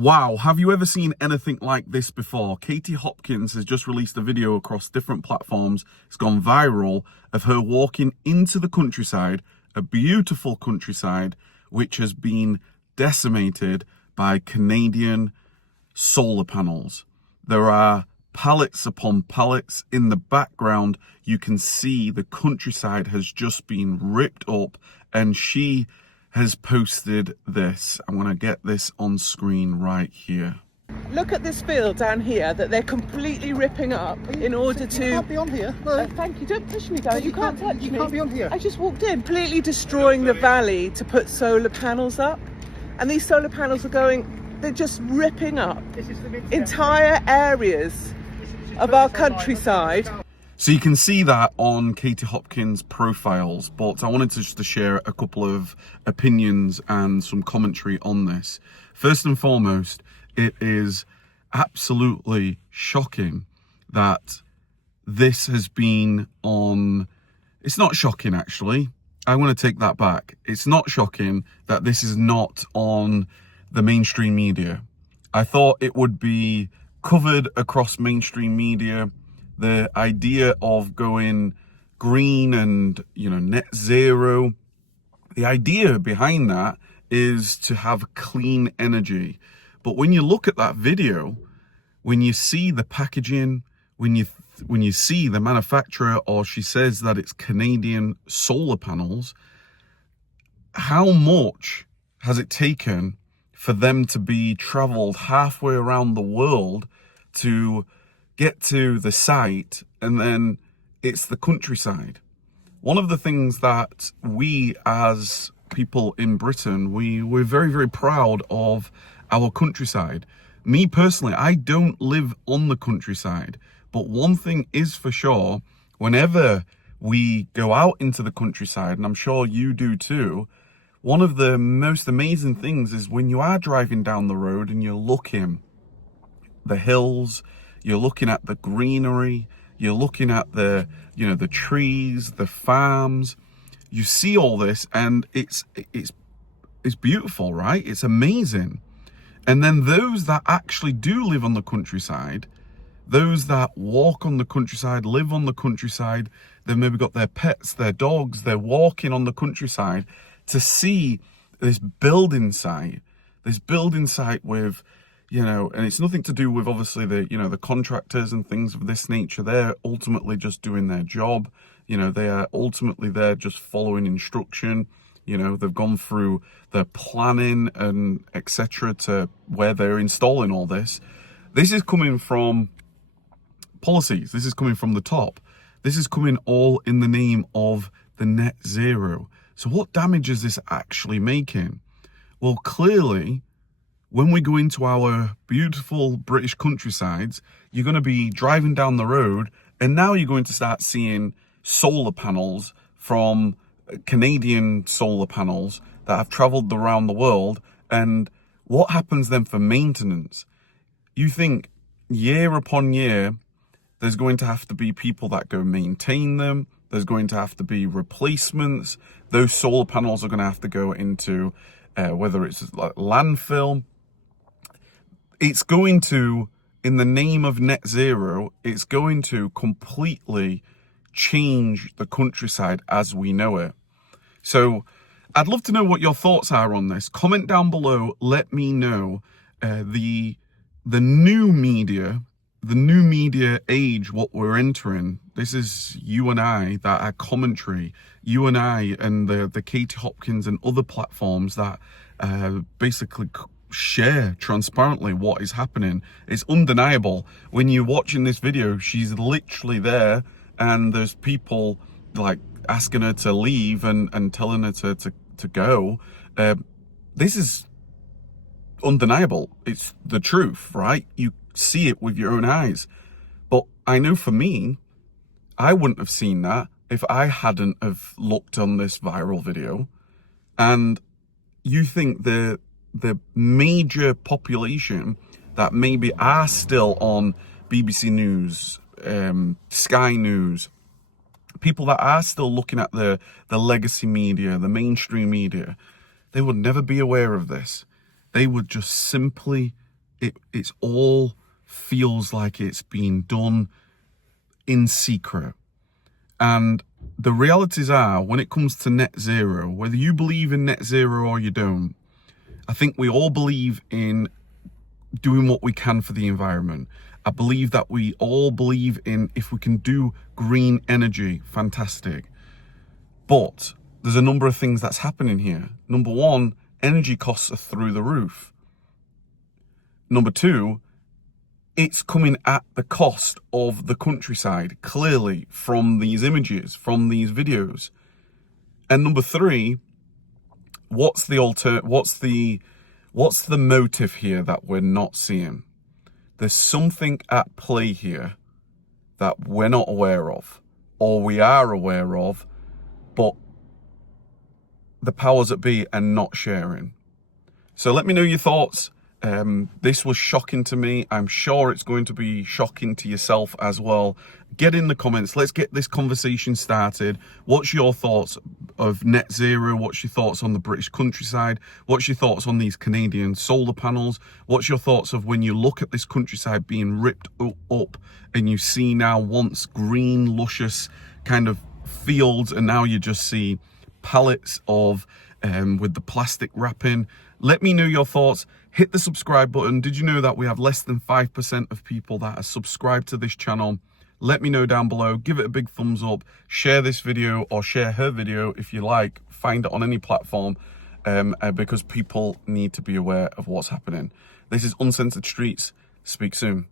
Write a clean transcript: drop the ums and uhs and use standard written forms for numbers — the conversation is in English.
Wow, have you ever seen anything like this before? Katie Hopkins has just released a video across different platforms. It's gone viral of her walking into the countryside, a beautiful countryside, which has been decimated by Canadian solar panels. There are pallets upon pallets in the background. You can see the countryside has just been ripped up, and she has posted this. I'm going to get this on screen right here. Look at this field down here that they're completely ripping up in order to... You can't be on here. No. Thank you, don't push me down. You can't touch me. You can't be on here. I just walked in. Completely destroying the valley to put solar panels up. And these solar panels are going, they're just ripping up entire areas of our countryside. So you can see that on Katie Hopkins' profiles, but I wanted to just to share a couple of opinions and some commentary on this. First and foremost, it is absolutely shocking that this has been on... It's not shocking, actually. I want to take that back. It's not shocking that this is not on the mainstream media. I thought it would be covered across mainstream media. The idea of going green and, net zero, the idea behind that is to have clean energy. But when you look at that video, when you see the packaging, when you see the manufacturer, or she says that it's Canadian solar panels, how much has it taken for them to be traveled halfway around the world to get to the site, and then it's the countryside? One of the things that we as people in Britain, we're very, very proud of our countryside. Me personally, I don't live on the countryside, but one thing is for sure, whenever we go out into the countryside, and I'm sure you do too, one of the most amazing things is when you are driving down the road and you're looking the hills, you're looking at the greenery, you're looking at the trees, the farms, you see all this, and it's beautiful, right? It's amazing. And then those that actually do live on the countryside, those that walk on the countryside, live on the countryside, they've maybe got their pets, their dogs, they're walking on the countryside to see this building site with, and it's nothing to do with obviously the contractors and things of this nature. They're ultimately just doing their job. They are ultimately there just following instruction. They've gone through the planning and etc. to where they're installing all this. This is coming from policies. This is coming from the top. This is coming all in the name of the net zero. So what damage is this actually making? Well, clearly, when we go into our beautiful British countrysides, you're going to be driving down the road, and now you're going to start seeing solar panels from Canadian solar panels that have traveled around the world. And what happens then for maintenance? You think year upon year, there's going to have to be people that go maintain them. There's going to have to be replacements. Those solar panels are going to have to go into whether it's like landfill. It's going to, in the name of net zero, it's going to completely change the countryside as we know it. So I'd love to know what your thoughts are on this. Comment down below. Let me know the new media age, what we're entering. This is you and I, that are commentary, you and I, and the Katie Hopkins and other platforms that basically share transparently what is happening. It's undeniable. When you're watching this video, she's literally there, and there's people like asking her to leave and telling her to go. This is undeniable. It's the truth, right? You see it with your own eyes. But I know for me, I wouldn't have seen that if I hadn't have looked on this viral video. And you think the major population that maybe are still on BBC News, Sky News, people that are still looking at the legacy media, the mainstream media, they would never be aware of this. They would just simply it's all feels like it's been done in secret. And the realities are, when it comes to net zero, whether you believe in net zero or you don't, I think we all believe in doing what we can for the environment. I believe that we all believe in, if we can do green energy, fantastic. But there's a number of things that's happening here. Number one, energy costs are through the roof. Number two, it's coming at the cost of the countryside, clearly, from these images, from these videos. And number three, what's the motive here that we're not seeing? There's something at play here that we're not aware of, or we are aware of, but the powers that be are not sharing. So let me know your thoughts. This was shocking to me. I'm sure it's going to be shocking to yourself as well. Get in the comments. Let's get this conversation started. What's your thoughts of net zero? What's your thoughts on the British countryside? What's your thoughts on these Canadian solar panels? What's your thoughts of when you look at this countryside being ripped up and you see now once green, luscious kind of fields, and now you just see pallets of with the plastic wrapping? Let me know your thoughts. Hit the subscribe button. Did you know that we have less than 5% of people that are subscribed to this channel? Let me know down below. Give it a big thumbs up. Share this video, or share her video if you like. Find it on any platform, because people need to be aware of what's happening. This is Uncensored Streets. Speak soon.